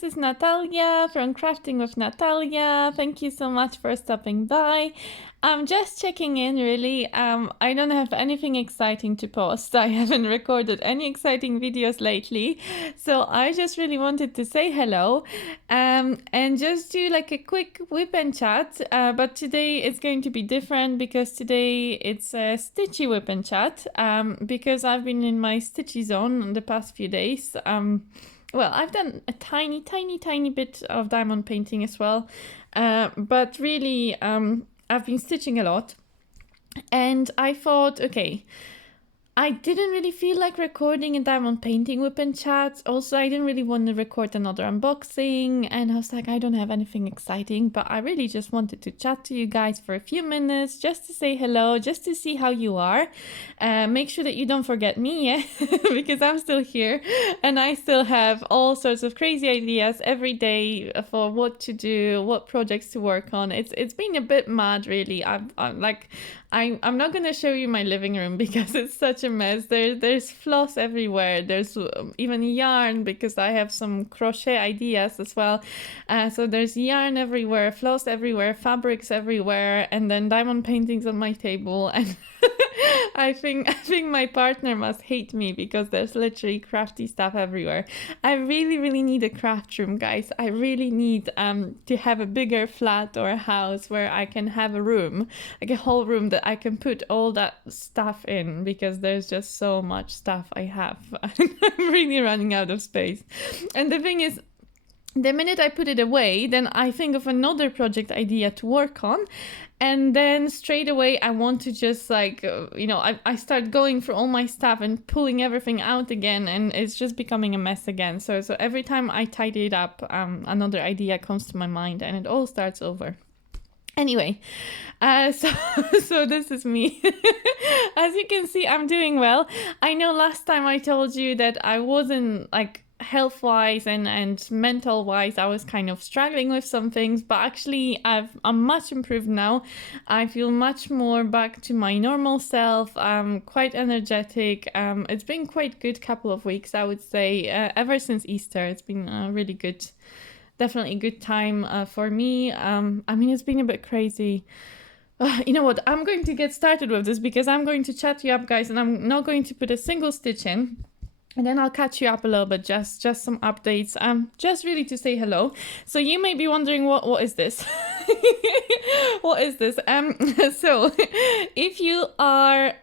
this is Natalia from Crafting with Natalia. Thank you so much for stopping by. I'm just checking in, really. I don't have anything exciting to post. I haven't recorded any exciting videos lately, so I just really wanted to say hello and just do like a quick whip and chat. But today it's going to be different because today it's a stitchy whip and chat because I've been in my stitchy zone the past few days. Well, I've done a tiny bit of diamond painting as well, but really I've been stitching a lot, and I thought, okay, I didn't really feel like recording a diamond painting whip and chat. Also, I didn't really want to record another unboxing, and I was like, I don't have anything exciting, but I really just wanted to chat to you guys for a few minutes, just to say hello, just to see how you are. Make sure that you don't forget me, yeah? Because I'm still here, and I still have all sorts of crazy ideas every day for what to do, what projects to work on. It's been a bit mad, really. I'm not gonna show you my living room because it's such a mess. There's floss everywhere. There's even yarn because I have some crochet ideas as well. So there's yarn everywhere, floss everywhere, fabrics everywhere, and then diamond paintings on my table. And I think my partner must hate me because there's literally crafty stuff everywhere. I really need a craft room, guys. I really need to have a bigger flat or a house where I can have a room, like a whole room that I can put all that stuff in, because there's just so much stuff I have. I'm really running out of space. And the thing is, the minute I put it away, then I think of another project idea to work on. And then straight away, I want to just like, I start going through all my stuff and pulling everything out again. And it's just becoming a mess again. So every time I tidy it up, another idea comes to my mind and it all starts over. Anyway, so this is me. As you can see, I'm doing well. I know last time I told you that I wasn't like health-wise and mental-wise, I was kind of struggling with some things, but actually I'm much improved now. I feel much more back to my normal self. I'm quite energetic. It's been quite good couple of weeks, I would say. Ever since Easter, it's been really good. Definitely a good time for me. I mean, it's been a bit crazy. You know what? I'm going to get started with this because I'm going to chat you up, guys, and I'm not going to put a single stitch in. And then I'll catch you up a little bit, just some updates, just really to say hello. So you may be wondering, what is this? What is this? So if you are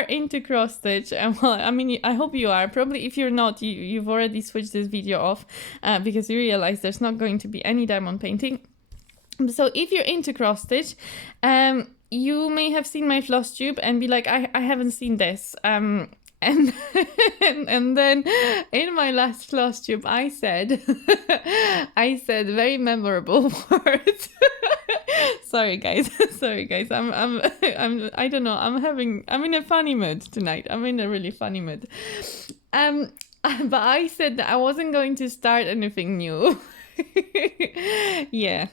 into cross stitch, well, I mean, I hope you are. Probably if you're not, you've already switched this video off because you realize there's not going to be any diamond painting. So if you're into cross stitch, you may have seen my floss tube and be like, I haven't seen this. And then in my last floss tube, I said very memorable words. Sorry guys. I don't know. I'm in a funny mood tonight. I'm in a really funny mood. But I said that I wasn't going to start anything new. Yeah.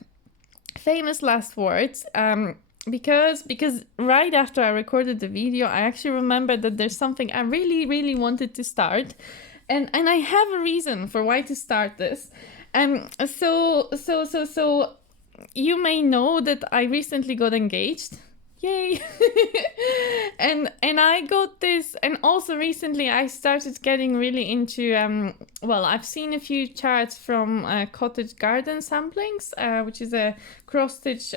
Famous last words. Because right after I recorded the video, I actually remembered that there's something I really wanted to start, and I have a reason for why to start this. So you may know that I recently got engaged. Yay! and I got this, and also recently I started getting really into well, I've seen a few charts from Cottage Garden Samplings, which is a cross stitch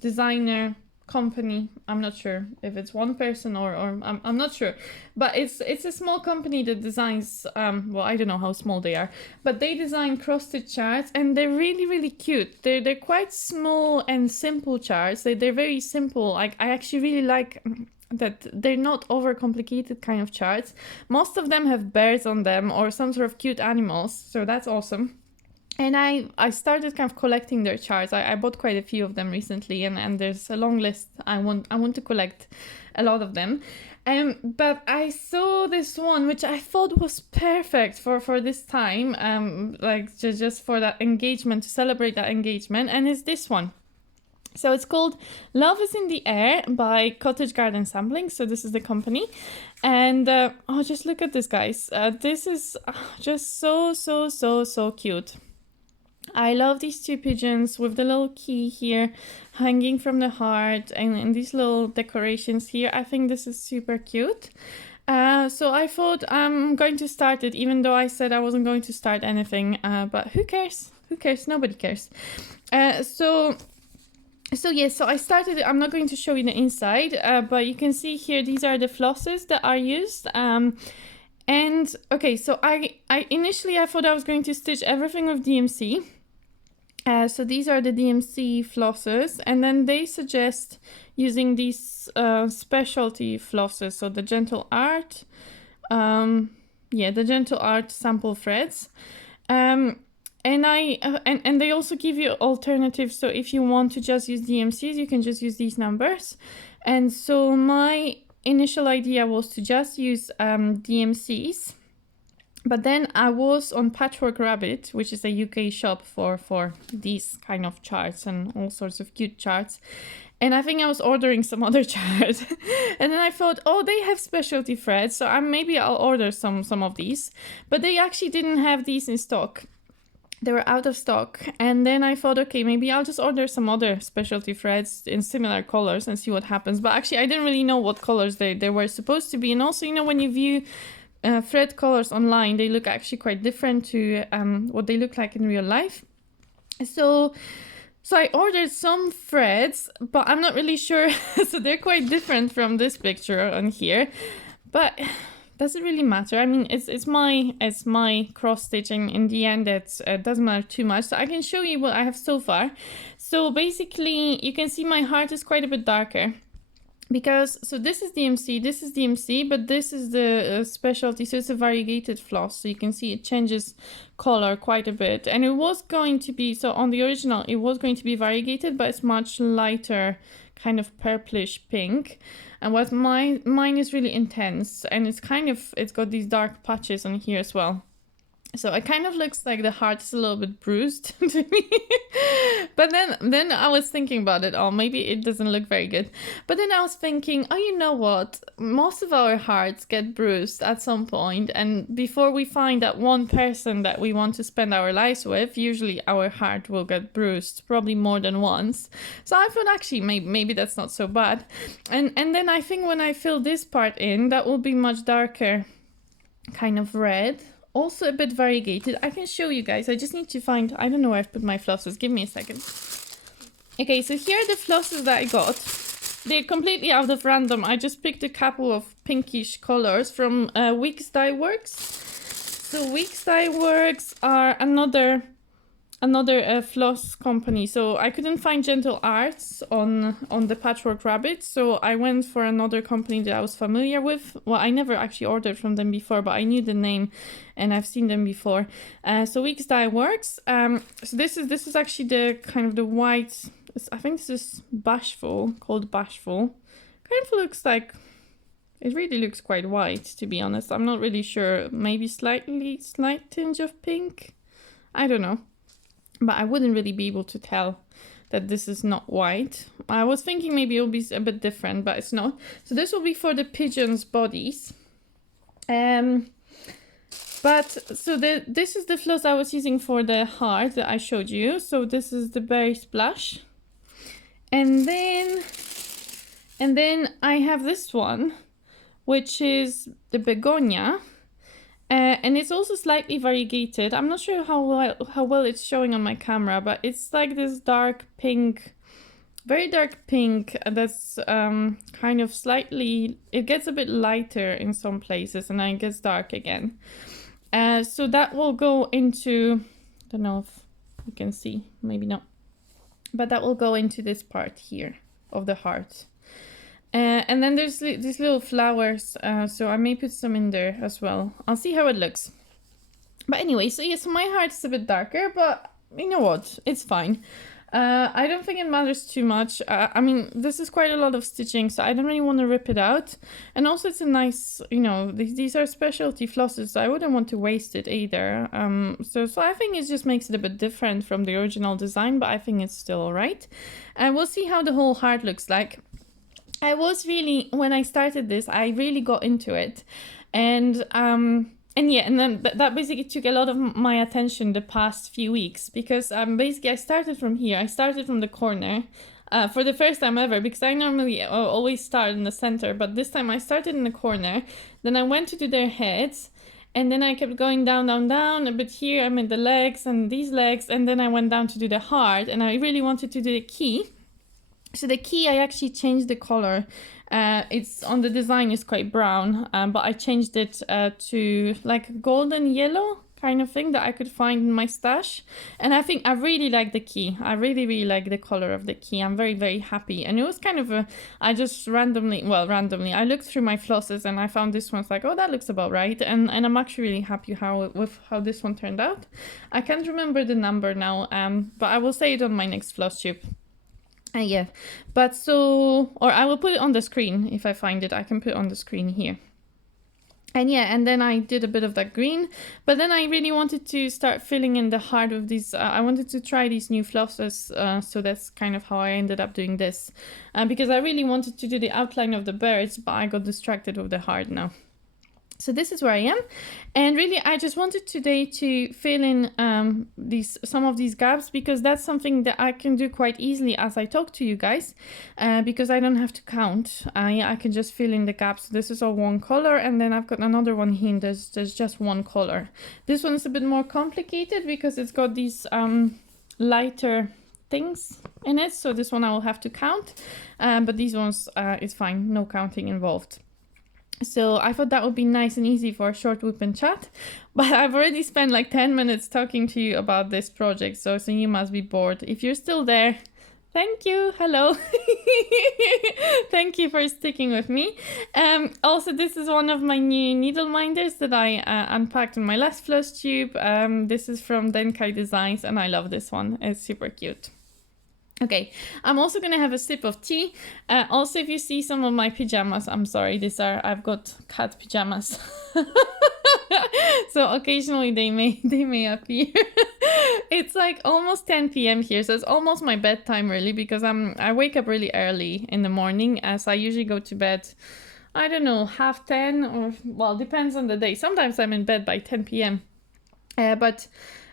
designer company. I'm not sure if it's one person or I'm not sure, but it's a small company that designs well, I don't know how small they are, but they design cross stitch charts, and they're really cute. They're quite small and simple charts. They're very simple. Like, I actually really like that they're not overcomplicated kind of charts. Most of them have bears on them or some sort of cute animals, so that's awesome. And I started kind of collecting their charts. I bought quite a few of them recently, and there's a long list. I want to collect a lot of them. But I saw this one which I thought was perfect for this time, like just for that engagement, to celebrate that engagement, and it's this one. So it's called Love is in the Air by Cottage Garden Sampling. So this is the company. And oh, just look at this, guys. This is just so cute. I love these two pigeons with the little key here hanging from the heart and these little decorations here. I think this is super cute. So I thought I'm going to start it, even though I said I wasn't going to start anything, but who cares? Who cares? Nobody cares. So I started it. I'm not going to show you the inside, but you can see here, these are the flosses that are used. And okay, so I initially I thought I was going to stitch everything with DMC. So these are the DMC flosses, and then they suggest using these specialty flosses, so the Gentle Art, the Gentle Art sample threads. And they also give you alternatives, so if you want to just use DMCs, you can just use these numbers. And so my initial idea was to just use DMCs. But then I was on Patchwork Rabbit, which is a UK shop for these kind of charts and all sorts of cute charts. And I think I was ordering some other charts. And then I thought, oh, they have specialty threads, so maybe I'll order some of these. But they actually didn't have these in stock. They were out of stock. And then I thought, okay, maybe I'll just order some other specialty threads in similar colors and see what happens. But actually, I didn't really know what colors they were supposed to be. And also, when you view thread colors online, they look actually quite different to what they look like in real life. So I ordered some threads, but I'm not really sure. So they're quite different from this picture on here, but does it really matter? I mean, it's my cross stitching. In the end, it doesn't matter too much. So I can show you what I have so far. So basically, you can see my heart is quite a bit darker. Because, so this is DMC, but this is the specialty, so it's a variegated floss, so you can see it changes color quite a bit. And it was going to be, so on the original, it was going to be variegated, but it's much lighter, kind of purplish pink. And what mine is really intense, and it's got these dark patches on here as well. So it kind of looks like the heart is a little bit bruised to me. But then I was thinking about it. Oh, maybe it doesn't look very good. But then I was thinking, oh, you know what? Most of our hearts get bruised at some point. And before we find that one person that we want to spend our lives with, usually our heart will get bruised, probably more than once. So I thought actually maybe that's not so bad. And then I think when I fill this part in, that will be much darker kind of red. Also a bit variegated. I can show you guys. I just need to find, I don't know where I've put my flosses. Give me a second. Okay, so here are the flosses that I got. They're completely out of random. I just picked a couple of pinkish colors from Weeks Dye Works. So Weeks Dye Works are another floss company. So I couldn't find Gentle Arts on the Patchwork Rabbit, so I went for another company that I was familiar with. Well, I never actually ordered from them before, but I knew the name and I've seen them before. So Weeks Dye Works. So this is actually the kind of the white. I think this is Bashful, called Bashful. Kind of looks like. It really looks quite white, to be honest. I'm not really sure. Maybe slight tinge of pink. I don't know. But I wouldn't really be able to tell that this is not white. I was thinking maybe it'll be a bit different, but it's not. So this will be for the pigeons' bodies. This is the floss I was using for the heart that I showed you. So this is the Berry Splash. And then I have this one, which is the Begonia. And it's also slightly variegated. I'm not sure how well it's showing on my camera, but it's like this dark pink, very dark pink that's kind of slightly, it gets a bit lighter in some places and then it gets dark again. So that will go into, I don't know if you can see, maybe not, but that will go into this part here of the heart. And then there's these little flowers, so I may put some in there as well. I'll see how it looks. But anyway, so yeah, so my heart is a bit darker, but you know what? It's fine. I don't think it matters too much. I mean, this is quite a lot of stitching, so I don't really want to rip it out. And also it's a nice, these are specialty flosses, so I wouldn't want to waste it either. So I think it just makes it a bit different from the original design, but I think it's still alright. And we'll see how the whole heart looks like. When I started this, I really got into it. And And yeah, and then that basically took a lot of my attention the past few weeks, because basically I started from here. I started from the corner for the first time ever, because I normally always start in the center, but this time I started in the corner. Then I went to do their heads, and then I kept going down, down, down. But here I made the legs and these legs, and then I went down to do the heart, and I really wanted to do the key. So the key, I actually changed the color. It's on the design is quite brown, but I changed it to like golden yellow kind of thing that I could find in my stash. And I think I really like the key. I really like the color of the key. I'm very happy. And it was kind of I just randomly, I looked through my flosses and I found this one's like, oh, that looks about right. And I'm actually really happy with how this one turned out. I can't remember the number now, but I will say it on my next floss tube. Yeah, but so, or I will put it on the screen if I find it. I can put it on the screen here. And yeah, and then I did a bit of that green, but then I really wanted to start filling in the heart of these. I wanted to try these new flosses, so that's kind of how I ended up doing this, because I really wanted to do the outline of the birds, but I got distracted with the heart now. So this is where I am, and really I just wanted today to fill in some of these gaps, because that's something that I can do quite easily as I talk to you guys, because I don't have to count. I can just fill in the gaps. This is all one color, and then I've got another one here, and there's just one color. This one's a bit more complicated because it's got these lighter things in it, so this one I will have to count, but these ones is fine, no counting involved. So I thought that would be nice and easy for a short WIP and chat, but I've already spent like 10 minutes talking to you about this project, so you must be bored. If you're still there, thank you, hello. Thank you for sticking with me. Also, this is one of my new needle minders that I unpacked in my last floss tube. This is from Denkai Designs, and I love this one, it's super cute. Okay, I'm also gonna have a sip of tea. Also, if you see some of my pajamas, I'm sorry, I've got cat pajamas. So occasionally they may appear. It's like almost 10 p.m. here, so it's almost my bedtime really, because I wake up really early in the morning, as I usually go to bed, I don't know, 10:30, or well, depends on the day. Sometimes I'm in bed by 10 p.m. But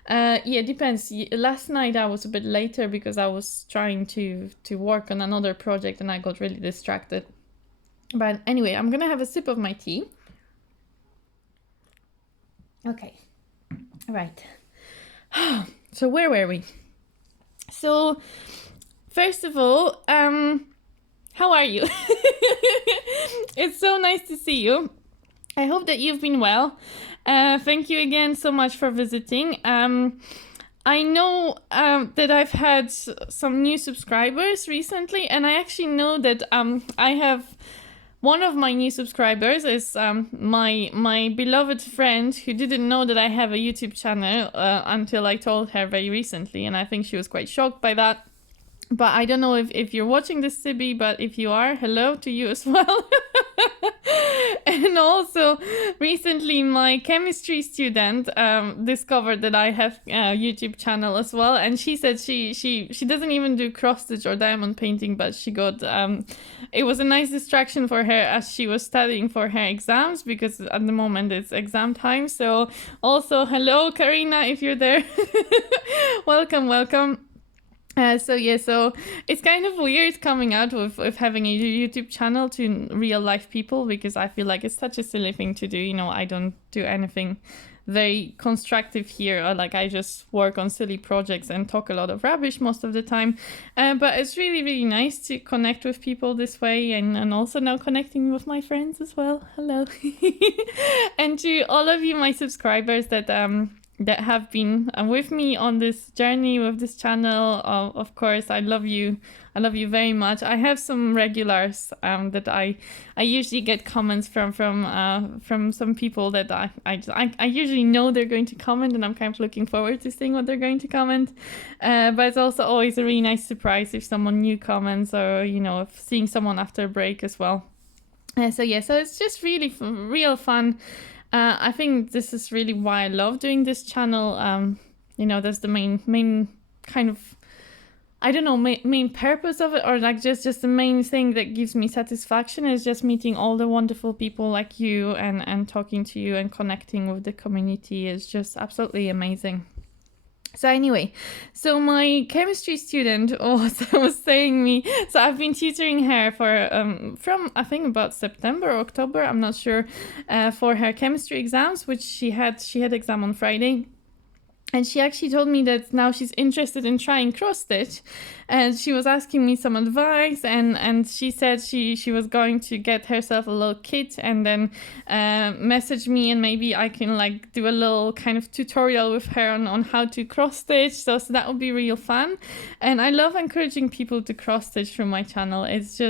yeah, depends. Last night I was a bit later because I was trying to work on another project and I got really distracted. But anyway, I'm gonna have a sip of my tea. Okay, right. So where were we? So first of all, how are you? It's so nice to see you. I hope that you've been well. Thank you again so much for visiting. I know that I've had some new subscribers recently, and I actually know that I have one of my new subscribers is my beloved friend who didn't know that I have a YouTube channel until I told her very recently, and I think she was quite shocked by that. But I don't know if you're watching this, Sibi, but if you are, hello to you as well. And also, recently my chemistry student discovered that I have a YouTube channel as well, and she said she doesn't even do cross stitch or diamond painting, but she got it was a nice distraction for her as she was studying for her exams, because at the moment it's exam time. So also, hello Karina, if you're there. welcome. So it's kind of weird coming out with having a YouTube channel to real life people, because I feel like it's such a silly thing to do. You know, I don't do anything very constructive here, or like I just work on silly projects and talk a lot of rubbish most of the time. But it's really nice to connect with people this way, and also now connecting with my friends as well. Hello. And to all of you, my subscribers that have been with me on this journey with this channel. Of course, I love you very much. I have some regulars that I usually get comments from some people that I usually know they're going to comment, and I'm kind of looking forward to seeing what they're going to comment. But it's also always a really nice surprise if someone new comments, or if seeing someone after a break as well. So it's just really real fun. I think this is really why I love doing this channel. That's the main kind of I don't know, main purpose of it, or like just the main thing that gives me satisfaction is just meeting all the wonderful people like you and talking to you and connecting with the community is just absolutely amazing. So anyway, so my chemistry student was saying me, so I've been tutoring her for from I think about September or October, I'm not sure, for her chemistry exams, which she had exam on Friday. And she actually told me that now she's interested in trying cross stitch, and she was asking me some advice, and she said she was going to get herself a little kit and then message me, and maybe I can like do a little kind of tutorial with her on how to cross stitch. So that would be real fun. And I love encouraging people to cross stitch through my channel. It's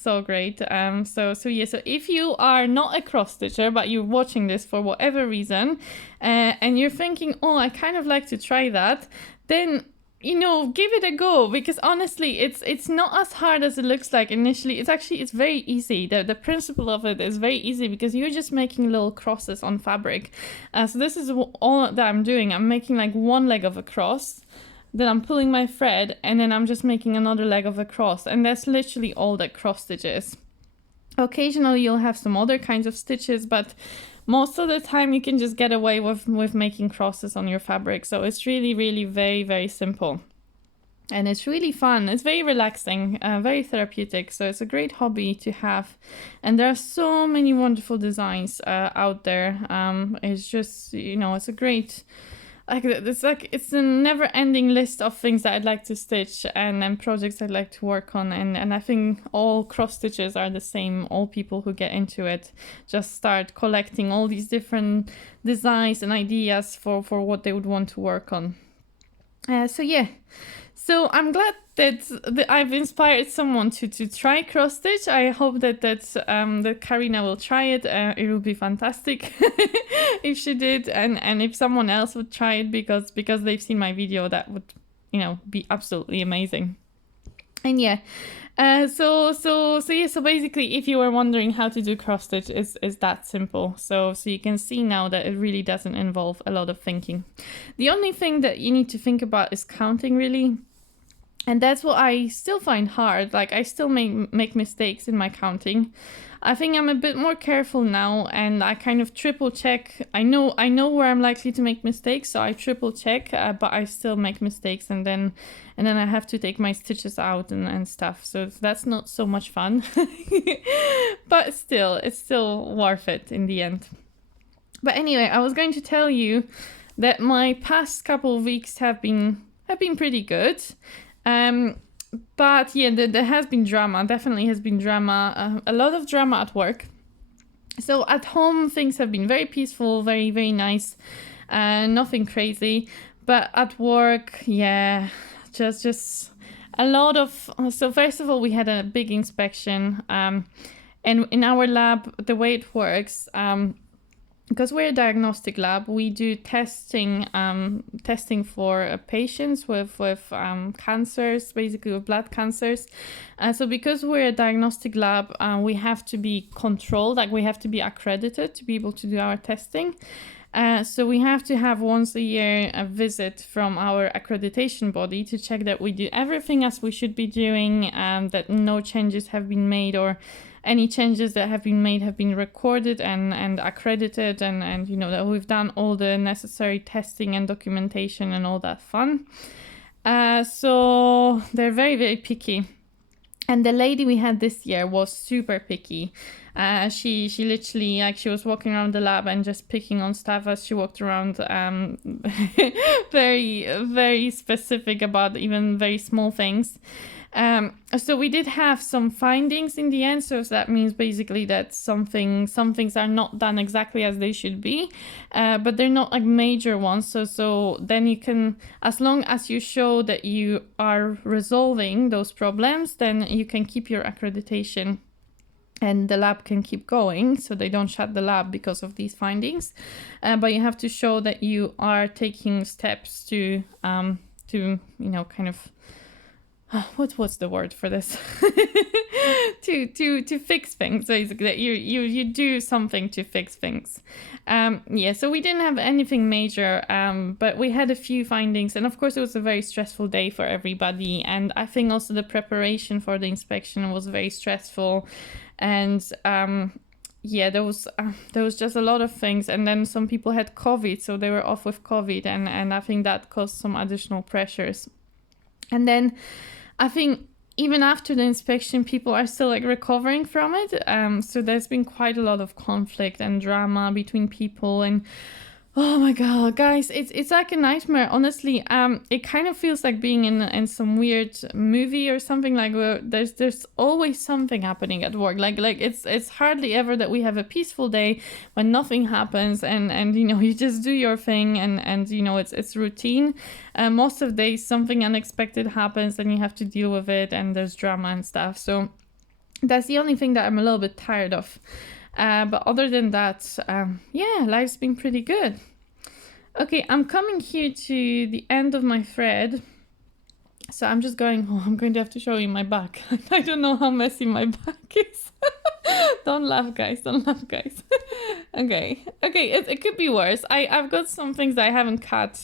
so great. So if you are not a cross stitcher but you're watching this for whatever reason, and you're thinking, oh, I kind of like to try that, then give it a go, because honestly it's not as hard as it looks like initially. It's very easy. The principle of it is very easy, because you're just making little crosses on fabric. So this is all that I'm doing. I'm making like one leg of a cross, then I'm pulling my thread, and then I'm just making another leg of a cross, and that's literally all that cross stitch is. Occasionally you'll have some other kinds of stitches, but most of the time you can just get away with making crosses on your fabric. So it's really, really very, very simple. And it's really fun. It's very relaxing, very therapeutic. So it's a great hobby to have. And there are so many wonderful designs out there. It's just, it's a great... it's a never-ending list of things that I'd like to stitch and projects I'd like to work on, and I think all cross stitches are the same. All people who get into it just start collecting all these different designs and ideas for what they would want to work on. So I'm glad that I've inspired someone to try cross stitch. I hope that Karina will try it. It would be fantastic if she did, and if someone else would try it because they've seen my video, that would be absolutely amazing. And so basically, if you were wondering how to do cross stitch, is that simple. So you can see now that it really doesn't involve a lot of thinking. The only thing that you need to think about is counting, really. And that's what I still find hard. Like, I still make mistakes in my counting. I think I'm a bit more careful now, and I kind of triple check. I know where I'm likely to make mistakes, so I triple check, but I still make mistakes, and then I have to take my stitches out and stuff. So that's not so much fun, but still, it's still worth it in the end. But anyway, I was going to tell you that my past couple of weeks have been pretty good. But yeah, there has been drama, definitely has been drama, a lot of drama at work. So at home, things have been very peaceful, very, very nice, nothing crazy. But at work, yeah, just a lot of... So first of all, we had a big inspection, and in our lab, the way it works... because we're a diagnostic lab, we do testing for patients with cancers, basically with blood cancers. So because we're a diagnostic lab, we have to be controlled, like we have to be accredited to be able to do our testing. So we have to have once a year a visit from our accreditation body to check that we do everything as we should be doing, that no changes have been made, or any changes that have been made have been recorded and accredited, and that we've done all the necessary testing and documentation and all that fun. So they're very, very picky. And the lady we had this year was super picky. She literally, like, she was walking around the lab and just picking on stuff as she walked around, very, very specific about even very small things. So we did have some findings in the end. So that means basically that some things are not done exactly as they should be, but they're not like major ones. So then you can, as long as you show that you are resolving those problems, then you can keep your accreditation and the lab can keep going. So they don't shut the lab because of these findings, but you have to show that you are taking steps to kind of what was the word for this? to fix things, basically. That you do something to fix things. Yeah, so we didn't have anything major, but we had a few findings, and of course it was a very stressful day for everybody, and I think also the preparation for the inspection was very stressful, and yeah, there was just a lot of things, and then some people had COVID, so they were off with COVID, and I think that caused some additional pressures. And then I think even after the inspection, people are still like recovering from it. So there's been quite a lot of conflict and drama between people, and oh my god, guys, it's like a nightmare. Honestly, it kind of feels like being in some weird movie or something, like where there's always something happening at work. Like it's hardly ever that we have a peaceful day when nothing happens, and you know, you just do your thing, and you know, it's routine. Most of the days something unexpected happens and you have to deal with it, and there's drama and stuff. So that's the only thing that I'm a little bit tired of. But other than that, yeah, life's been pretty good. Okay, I'm coming here to the end of my thread. So I'm just going home. I'm going to have to show you my back. I don't know how messy my back is. Don't laugh, guys. Don't laugh, guys. Okay, it could be worse. I've got some things that I haven't cut.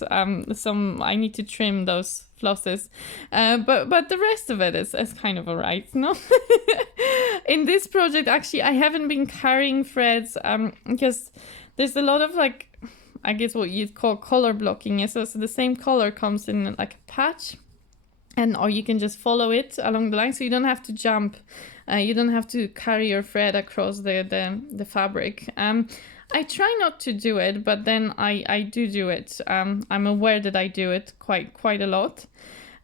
Some I need to trim those flosses. But the rest of it is kind of alright, no? In this project, actually, I haven't been carrying threads because there's a lot of like, I guess what you'd call color blocking. So the same color comes in like a patch, or you can just follow it along the line, so you don't have to jump. You don't have to carry your thread across the fabric. I try not to do it, but then I do it. I'm aware that I do it quite a lot.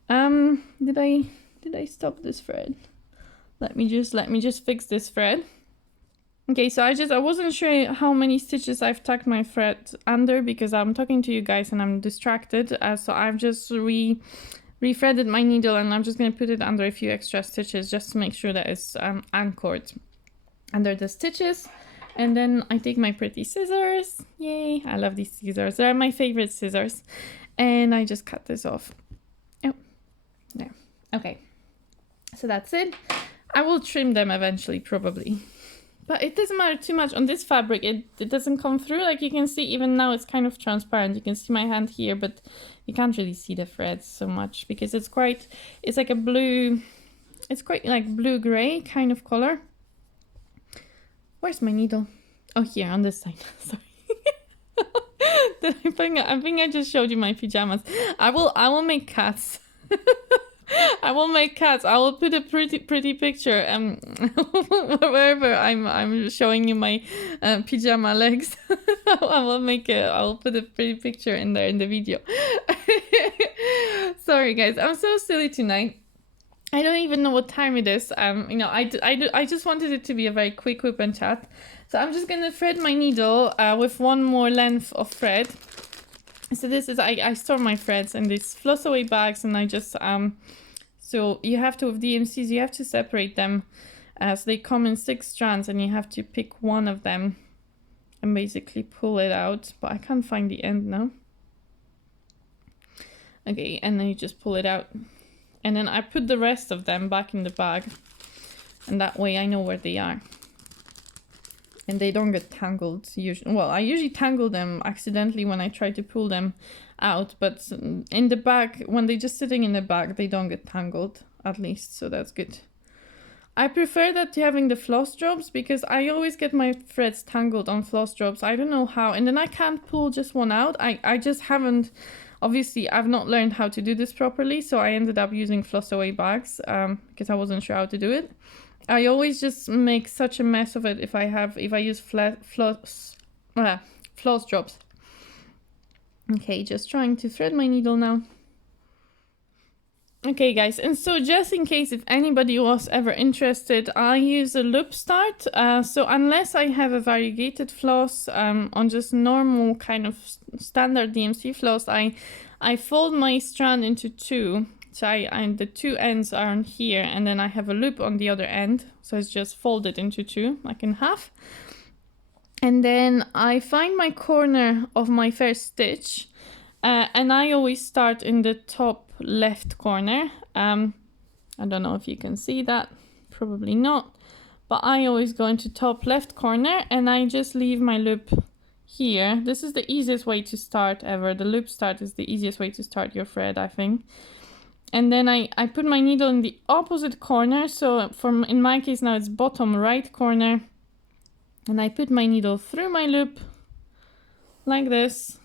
Did I stop this thread? Let me just fix this thread. Okay, so I wasn't sure how many stitches I've tucked my thread under because I'm talking to you guys and I'm distracted. So I've just re-threaded my needle, and I'm just going to put it under a few extra stitches just to make sure that it's anchored under the stitches. And then I take my pretty scissors. Yay, I love these scissors. They're my favorite scissors. And I just cut this off. Oh, there. Okay, so that's it. I will trim them eventually, probably. But it doesn't matter too much on this fabric. It doesn't come through. Like you can see, even now it's kind of transparent. You can see my hand here, but you can't really see the threads so much because it's like a blue, it's quite like blue-gray kind of color. Where's my needle? Oh, here on this side. Sorry. I think I just showed you my pajamas. I will make cats. I will make cats. I will put a pretty picture wherever I'm showing you my pajama legs. I will put a pretty picture in there in the video. Sorry guys, I'm so silly tonight. I don't even know what time it is. You know, I just wanted it to be a very quick WIP and chat. So I'm just gonna thread my needle with one more length of thread. So this is, I store my threads in these floss away bags, and I just so you have to, with DMCs, you have to separate them. So they come in 6 strands, and you have to pick one of them and basically pull it out. But I can't find the end now. Okay, and then you just pull it out. And then I put the rest of them back in the bag. And that way I know where they are. And they don't get tangled. Well, I usually tangle them accidentally when I try to pull them out. But in the bag, when they're just sitting in the bag, they don't get tangled, at least. So that's good. I prefer that to having the floss drops because I always get my threads tangled on floss drops. I don't know how. And then I can't pull just one out. I just haven't... Obviously, I've not learned how to do this properly. So I ended up using floss away bags because I wasn't sure how to do it. I always just make such a mess of it if I use floss drops. Okay, just trying to thread my needle now. Okay guys, and so just in case if anybody was ever interested, I use a loop start. So unless I have a variegated floss on just normal kind of standard DMC floss, I fold my strand into 2. So the 2 ends are on here, and then I have a loop on the other end. So it's just folded into 2, like in half. And then I find my corner of my first stitch, and I always start in the top left corner. I don't know if you can see that, probably not, but I always go into top left corner and I just leave my loop here. This is the easiest way to start ever. The loop start is the easiest way to start your thread, I think. And then I put my needle in the opposite corner, so in my case now it's bottom right corner, and I put my needle through my loop like this,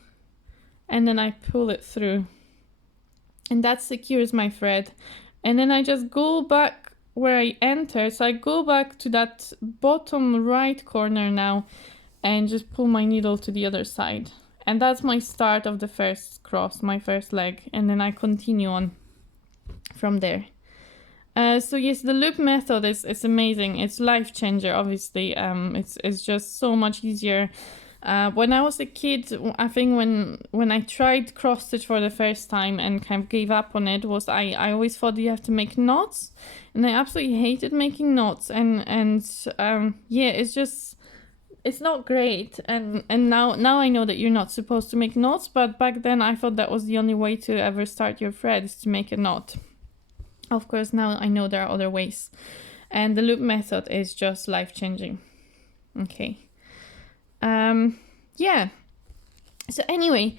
and then I pull it through, and that secures my thread. And then I just go back where I entered, so I go back to that bottom right corner now and just pull my needle to the other side, and that's my start of the first cross, my first leg, and then I continue on from there. So yes, the loop method is amazing. It's life changer, obviously. It's just so much easier. When I was a kid, I think when I tried cross stitch for the first time and kind of gave up on it, was I always thought you have to make knots, and I absolutely hated making knots. And yeah, it's not great. And now I know that you're not supposed to make knots, but back then I thought that was the only way to ever start your thread, is to make a knot. Of course, now I know there are other ways, and the loop method is just life-changing. Okay. Yeah. So anyway,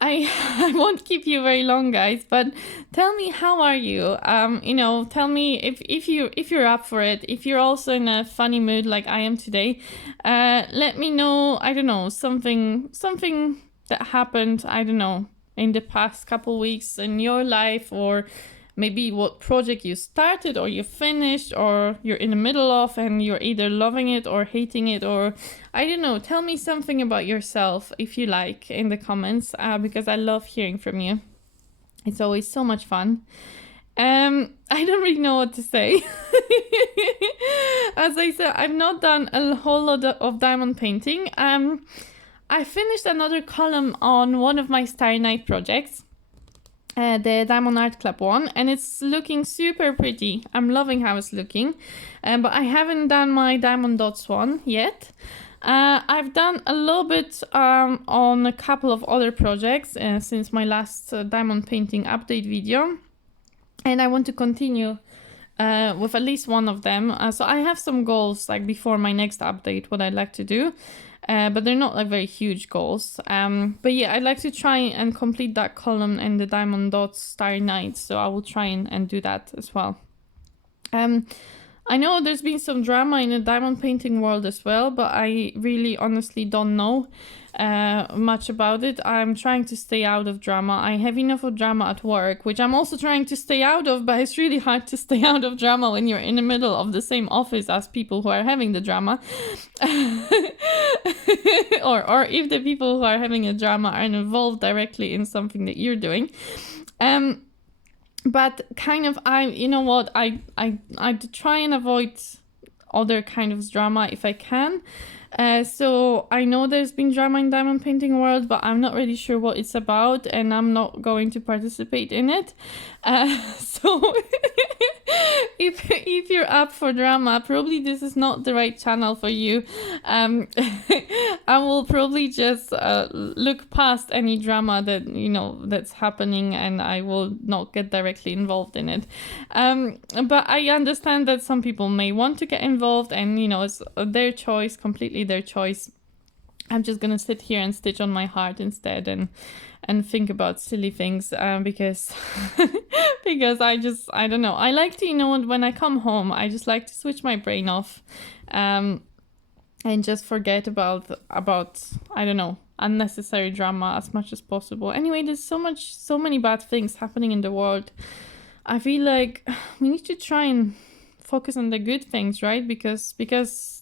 I won't keep you very long, guys, but tell me, how are you? Tell me if you're up for it, if you're also in a funny mood like I am today. Let me know, I don't know, something that happened, I don't know, in the past couple weeks in your life, or maybe what project you started or you finished or you're in the middle of and you're either loving it or hating it, or I don't know, tell me something about yourself if you like in the comments, because I love hearing from you. It's always so much fun. I don't really know what to say. As I said, I've not done a whole lot of diamond painting. I finished another column on one of my Starry Night projects. The Diamond Art Club one, and it's looking super pretty. I'm loving how it's looking, but I haven't done my Diamond Dots one yet. I've done a little bit on a couple of other projects since my last diamond painting update video, and I want to continue with at least one of them. So I have some goals, like before my next update, what I'd like to do. But they're not like very huge goals. But yeah, I'd like to try and complete that column in the Diamond Dots Starry Night, so I will try and do that as well. I know there's been some drama in the diamond painting world as well, but I really honestly don't know much about it. I'm trying to stay out of drama. I have enough of drama at work, which I'm also trying to stay out of, but it's really hard to stay out of drama when you're in the middle of the same office as people who are having the drama. or if the people who are having a drama are involved directly in something that you're doing. But kind of, I try and avoid other kind of drama if I can. So I know there's been drama in diamond painting world, but I'm not really sure what it's about, and I'm not going to participate in it. So if you're up for drama, probably this is not the right channel for you. I will probably just look past any drama that that's happening, and I will not get directly involved in it. But I understand that some people may want to get involved, and it's their choice, completely their choice. I'm just gonna sit here and stitch on my heart instead, and think about silly things, because because I don't know, I like to, when I come home, I just like to switch my brain off, and just forget about I don't know, unnecessary drama as much as possible. Anyway, there's so many bad things happening in the world. I feel like we need to try and focus on the good things, right? Because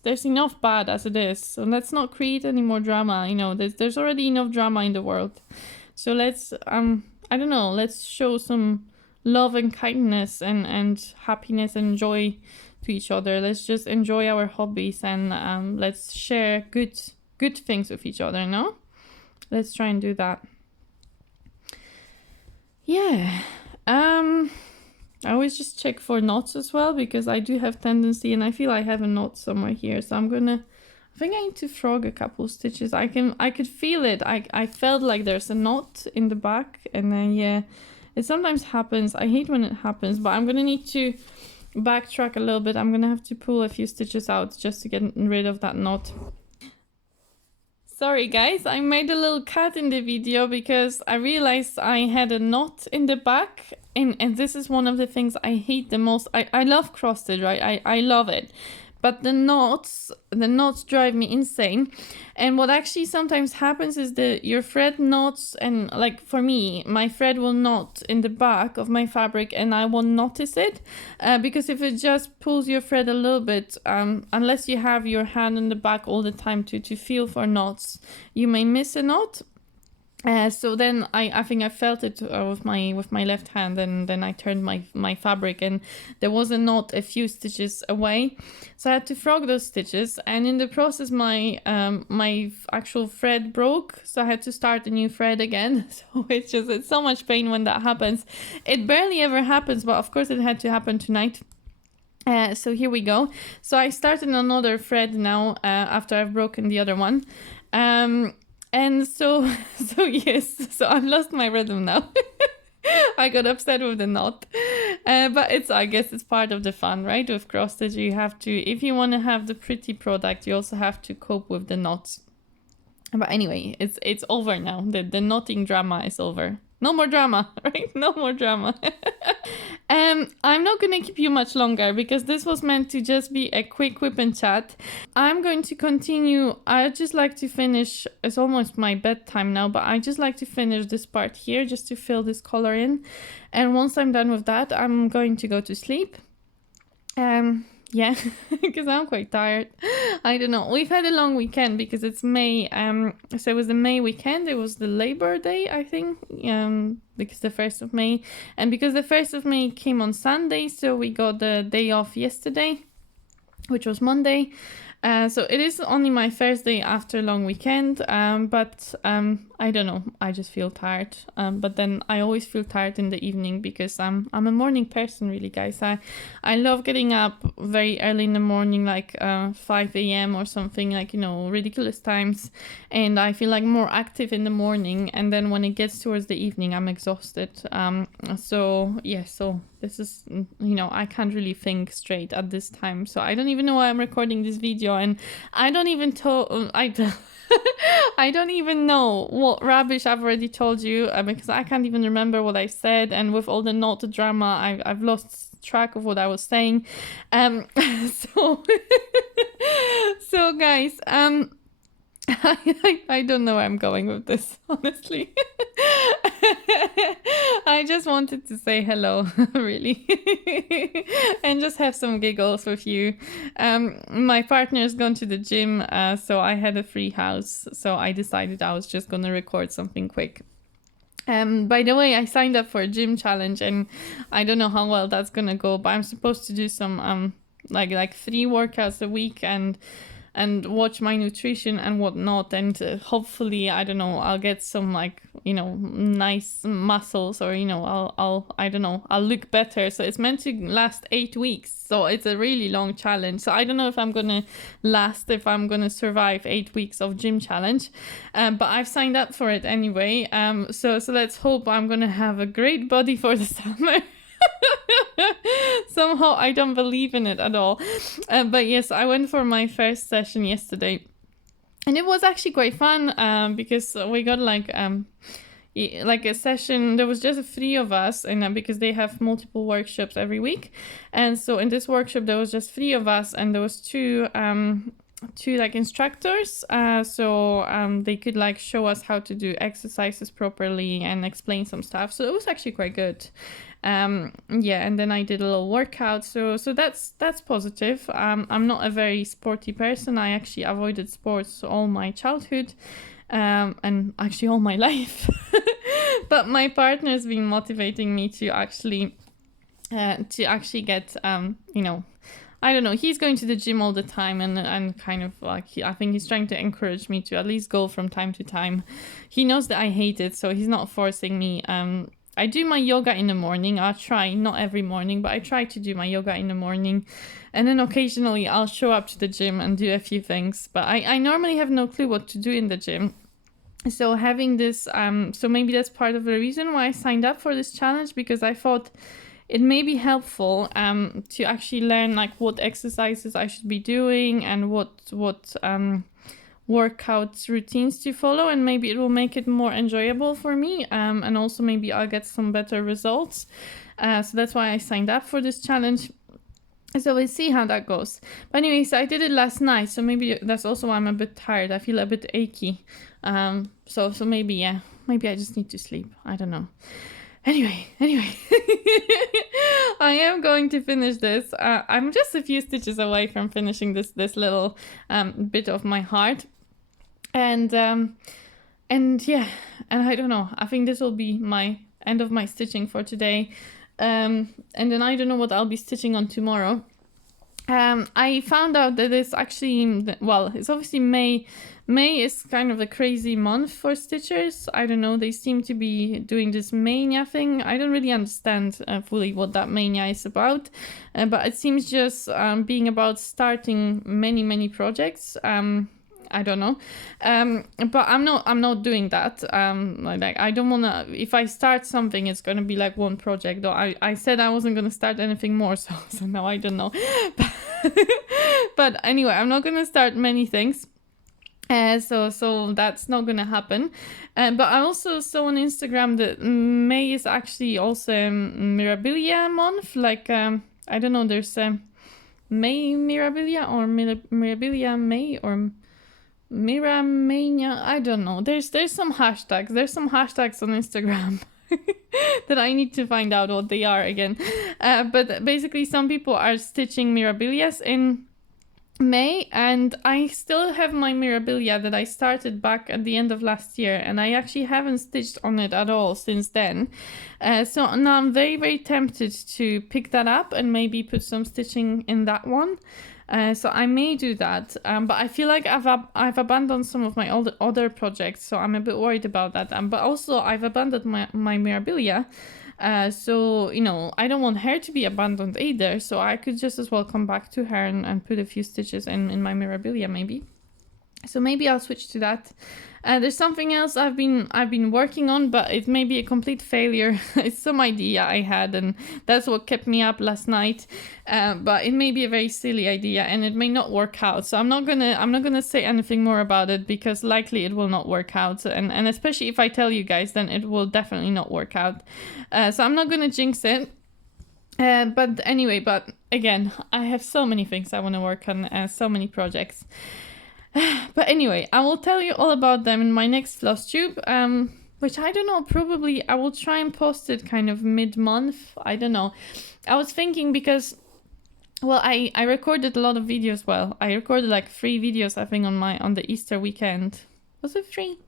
there's enough bad as it is, so let's not create any more drama. There's already enough drama in the world, so let's I don't know, let's show some love and kindness and happiness and joy to each other. Let's just enjoy our hobbies, and let's share good things with each other. Let's try and do that. Yeah. I always just check for knots as well, because I do have tendency, and I feel I have a knot somewhere here, so I think I need to frog a couple stitches. I could feel it. I felt like there's a knot in the back, and then It sometimes happens. I hate when it happens, but I'm gonna need to backtrack a little bit. I'm gonna have to pull a few stitches out just to get rid of that knot. Sorry guys, I made a little cut in the video because I realized I had a knot in the back, and this is one of the things I hate the most. I love cross stitch, right? I love it. But the knots drive me insane. And what actually sometimes happens is that your thread knots, and like for me, my thread will knot in the back of my fabric and I won't notice it. Because if it just pulls your thread a little bit, unless you have your hand in the back all the time to feel for knots, you may miss a knot. So then I think I felt it with my left hand, and then I turned my fabric and there was a knot a few stitches away, so I had to frog those stitches, and in the process my my actual thread broke, so I had to start a new thread again. So it's so much pain when that happens. It barely ever happens, but of course it had to happen tonight. So here we go. So I started another thread now after I've broken the other one. And so yes, so I've lost my rhythm now. I got upset with the knot. But I guess it's part of the fun, right? With cross stitch, you have to, if you want to have the pretty product, you also have to cope with the knots. But anyway, it's over now. The knotting drama is over. No more drama, right? No more drama. I'm not gonna keep you much longer because this was meant to just be a quick WIP and chat. I'm going to continue. I'd just like to finish. It's almost my bedtime now, but I just like to finish this part here just to fill this color in. And once I'm done with that, I'm going to go to sleep. Yeah, because I'm quite tired. I don't know. We've had a long weekend because it's May. So it was the May weekend. It was the Labor Day, I think. Because the 1st of May. And because the 1st of May came on Sunday, so we got the day off yesterday, which was Monday. So it is only my first day after a long weekend, but I don't know, I just feel tired. But then I always feel tired in the evening because I'm a morning person, really, guys. I love getting up very early in the morning, like 5 a.m. or something, like, you know, ridiculous times. And I feel like more active in the morning. And then when it gets towards the evening, I'm exhausted. So this is, you know, I can't really think straight at this time. So I don't even know why I'm recording this video, and I don't even I don't even know what rubbish I've already told you because I can't even remember what I said, and with all the knot drama, I've lost track of what I was saying. So guys, I don't know where I'm going with this, honestly. I just wanted to say hello, really, and just have some giggles with you. My partner's gone to the gym, so I had a free house, so I decided I was just gonna record something quick. By the way, I signed up for a gym challenge, and I don't know how well that's gonna go, but I'm supposed to do some like 3 workouts a week and watch my nutrition and whatnot, and hopefully, I don't know, I'll get some, like, you know, nice muscles, or, you know, I'll look better. So it's meant to last 8 weeks, so it's a really long challenge. So I don't know if I'm gonna survive 8 weeks of gym challenge, but I've signed up for it anyway. So let's hope I'm gonna have a great body for the summer. Somehow I don't believe in it at all. But yes, I went for my first session yesterday, and it was actually quite fun because we got like a session. There was just 3 of us, and because they have multiple workshops every week, and so in this workshop there was just 3 of us, and there was two like instructors, so they could like show us how to do exercises properly and explain some stuff. So it was actually quite good. Yeah, and then I did a little workout, so that's positive. I'm not a very sporty person. I actually avoided sports all my childhood, and actually all my life. But my partner's been motivating me to actually get you know, I don't know, he's going to the gym all the time, and kind of like, I think he's trying to encourage me to at least go from time to time. He knows that I hate it, so he's not forcing me. I do my yoga in the morning. I'll try, not every morning, but I try to do my yoga in the morning. And then occasionally I'll show up to the gym and do a few things. But I normally have no clue what to do in the gym. So having this, so maybe that's part of the reason why I signed up for this challenge, because I thought it may be helpful to actually learn like what exercises I should be doing and what workout routines to follow, and maybe it will make it more enjoyable for me, and also maybe I'll get some better results. So that's why I signed up for this challenge. So we'll see how that goes. But anyways, I did it last night, so maybe that's also why I'm a bit tired. I feel a bit achy. So maybe, yeah, maybe I just need to sleep. I don't know. Anyway, I am going to finish this. I'm just a few stitches away from finishing this little bit of my heart. And yeah, and I don't know. I think this will be my end of my stitching for today. And then I don't know what I'll be stitching on tomorrow. I found out that it's actually, well, it's obviously May. May is kind of a crazy month for stitchers. I don't know, they seem to be doing this mania thing. I don't really understand fully what that mania is about, but it seems just being about starting many projects. I don't know, but I'm not doing that. Like I don't wanna. If I start something, it's gonna be like one project. Though I said I wasn't gonna start anything more, so now I don't know. But anyway, I'm not gonna start many things. So that's not gonna happen. But I also saw on Instagram that May is actually also Mirabilia month. Like I don't know, there's May Mirabilia or Mirabilia May or Miramania. I don't know. There's some hashtags. There's some hashtags on Instagram that I need to find out what they are again. But basically, some people are stitching Mirabilias in May, and I still have my Mirabilia that I started back at the end of last year, and I actually haven't stitched on it at all since then. So now I'm very tempted to pick that up and maybe put some stitching in that one. So I may do that, but I feel like I've abandoned some of my other projects, so I'm a bit worried about that. But also I've abandoned my Mirabilia. So, you know, I don't want her to be abandoned either, so I could just as well come back to her and put a few stitches in my Mirabilia maybe. So maybe I'll switch to that. There's something else I've been working on, but it may be a complete failure. It's some idea I had, and that's what kept me up last night. But it may be a very silly idea, and it may not work out. So I'm not gonna say anything more about it, because likely it will not work out. And especially if I tell you guys, then it will definitely not work out. So I'm not gonna jinx it. But anyway, but again, I have so many things I want to work on, so many projects. But anyway, I will tell you all about them in my next floss tube, which I don't know, probably I will try and post it kind of mid-month. I don't know. I was thinking because, well, I recorded a lot of videos. Well, I recorded like 3 videos, I think, on the Easter weekend. Was it 3?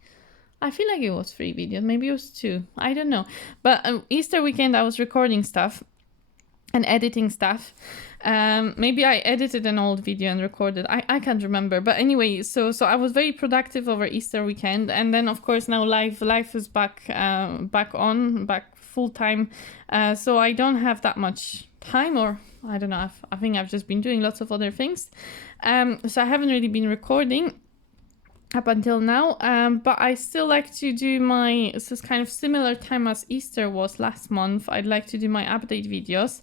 I feel like it was 3 videos. Maybe it was 2. I don't know. But Easter weekend I was recording stuff and editing stuff. Maybe I edited an old video and recorded. I can't remember. But anyway, so I was very productive over Easter weekend, and then of course now life is back full time. So I don't have that much time, or I don't know. I think I've just been doing lots of other things. So I haven't really been recording up until now, but I still like to do my, this is kind of similar time as Easter was last month. I'd like to do my update videos,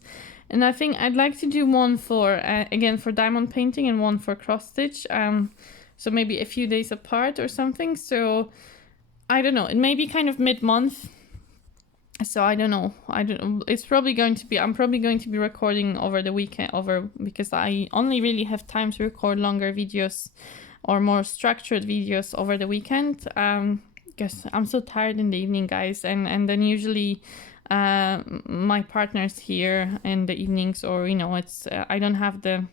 and I think I'd like to do one for again for diamond painting and one for cross stitch, so maybe a few days apart or something. So I don't know, it may be kind of mid-month, so I don't know. It's probably going to be, I'm probably going to be recording over the weekend, because I only really have time to record longer videos or more structured videos over the weekend, because I'm so tired in the evening, guys, and then usually my partner's here in the evenings, or you know, it's I don't have the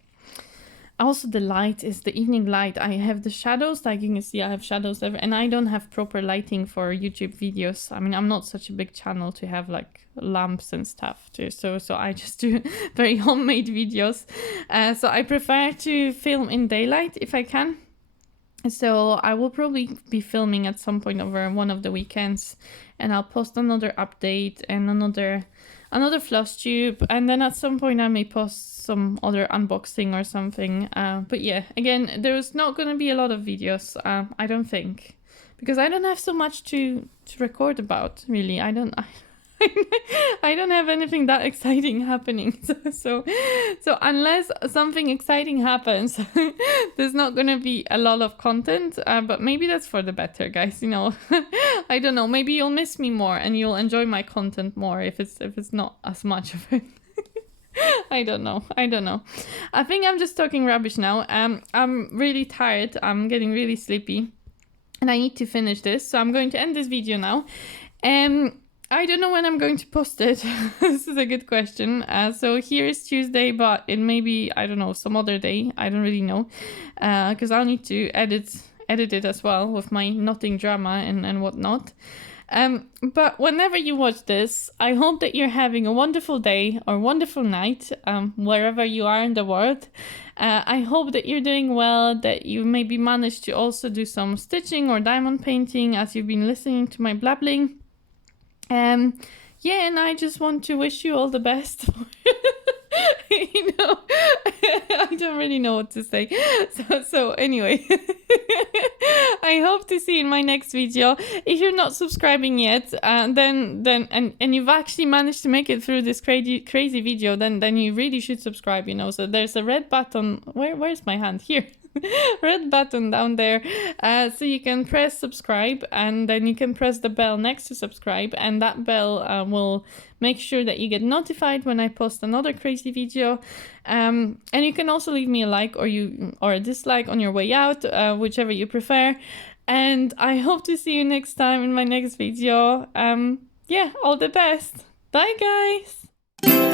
light is the evening light. I have the shadows, like you can see I have shadows everywhere, and I don't have proper lighting for YouTube videos. I mean, I'm not such a big channel to have like lamps and stuff too, so I just do very homemade videos. So I prefer to film in daylight if I can. So I will probably be filming at some point over one of the weekends, and I'll post another update and another floss tube, and then at some point I may post some other unboxing or something. But yeah, again, there's not going to be a lot of videos, I don't think, because I don't have so much to record about, really. I don't have anything that exciting happening. So unless something exciting happens, there's not gonna be a lot of content. But maybe that's for the better, guys. You know, I don't know. Maybe you'll miss me more and you'll enjoy my content more if it's not as much of it. I don't know. I think I'm just talking rubbish now. I'm really tired. I'm getting really sleepy, and I need to finish this. So I'm going to end this video now. I don't know when I'm going to post it. This is a good question. So here is Tuesday, but it may be, I don't know, some other day. I don't really know, because I'll need to edit it as well with my knotting drama and whatnot. But whenever you watch this, I hope that you're having a wonderful day or wonderful night, wherever you are in the world. I hope that you're doing well, that you maybe managed to also do some stitching or diamond painting as you've been listening to my blabbling. Yeah, and I just want to wish you all the best. You know, I don't really know what to say. So anyway, I hope to see you in my next video. If you're not subscribing yet, then you've actually managed to make it through this crazy video, then you really should subscribe. You know, so there's a red button. Where's my hand? Here. Red button down there, so you can press subscribe, and then you can press the bell next to subscribe, and that bell will make sure that you get notified when I post another crazy video. And you can also leave me a like or a dislike on your way out, whichever you prefer. And I hope to see you next time in my next video. Yeah, all the best. Bye, guys.